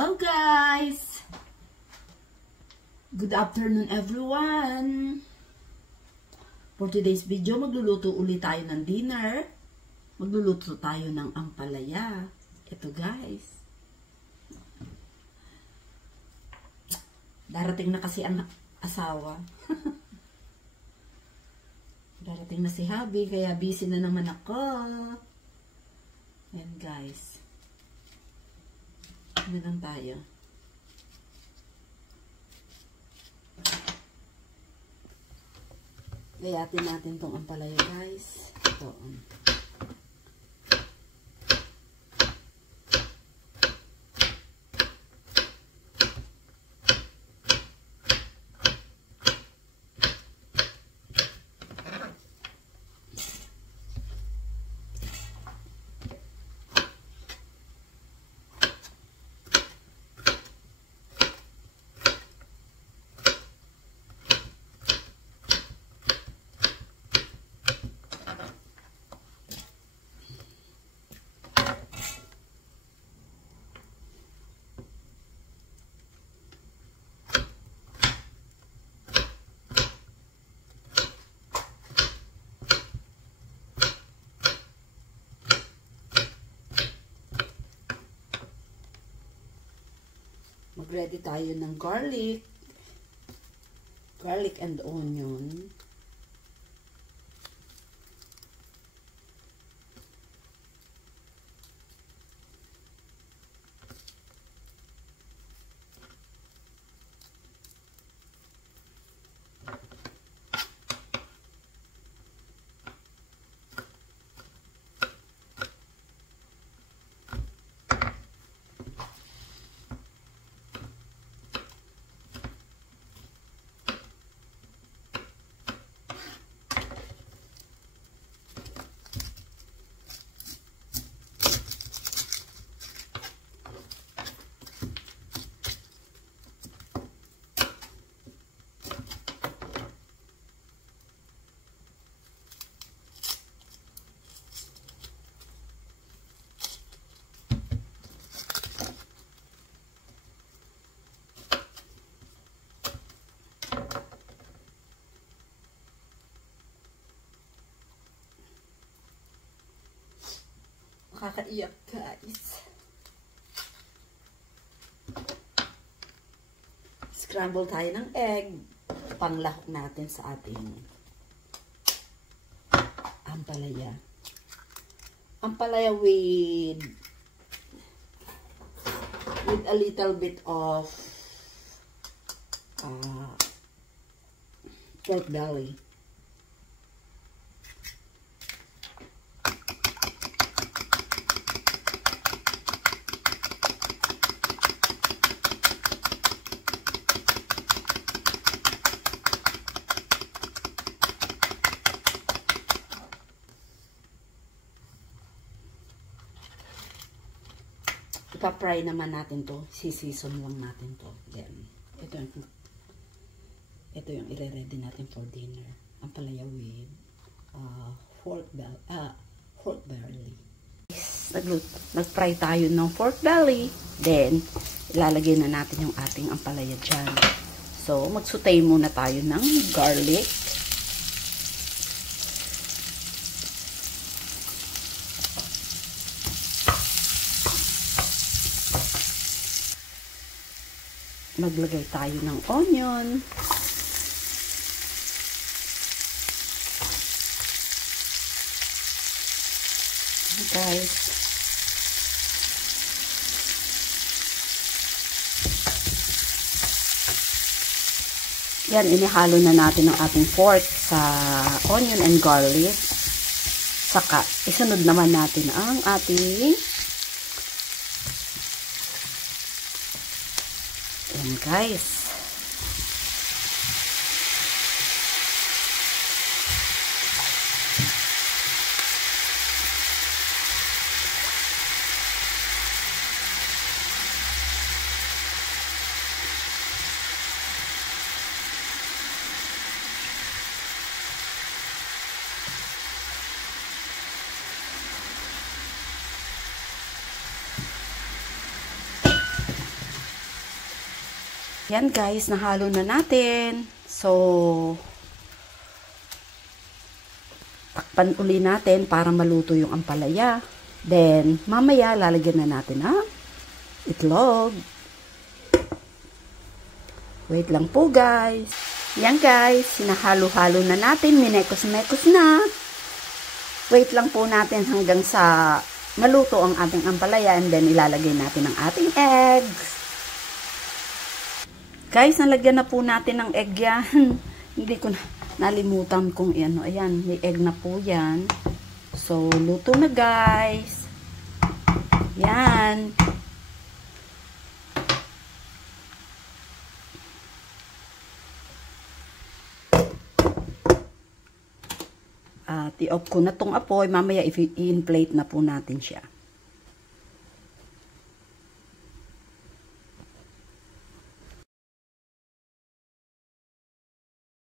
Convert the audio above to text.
Hello guys! Good afternoon everyone! For today's video, magluluto ulit tayo ng dinner. Magluluto tayo ng ampalaya. Ito guys. Darating na kasi ang asawa. Darating na si hubby, kaya busy na naman ako. Ayan guys. Ano lang tayo. Gayatin natin tong ampalaya guys. Ito. Mag-ready tayo ng garlic and onion. Kakaiyak guys. Scramble tayo ng egg. Panglahok natin sa ating ampalaya. Ampalaya with a little bit of pork belly. Ipa-fry naman natin to. Sisison lang natin to. Then, ito yung ire-ready natin for dinner. Ampalaya with pork belly. Nag-fry tayo ng pork belly. Then, ilalagay na natin yung ating ampalaya dyan. So, mag-saute muna tayo ng garlic. Maglagay tayo ng onion. Guys. Yan, inihalo na natin ang ating pork sa onion and garlic. Saka, isunod naman natin ang ating guys. Yan guys, nahalo na natin. So, takpan uli natin para maluto yung ampalaya. Then, mamaya lalagyan na natin ang itlog. Wait lang po guys. Yan guys, sinahalo-halo na natin. Minekos-mekos na. Wait lang po natin hanggang sa maluto ang ating ampalaya. And then, ilalagay natin ang ating eggs. Guys, nalagyan na po natin ng egg yan. Hindi ko nalimutan kung ano. Ayan, may egg na po yan. So, luto na guys. Yan. At i-off ko na tong apoy. Mamaya i-inflate na po natin siya.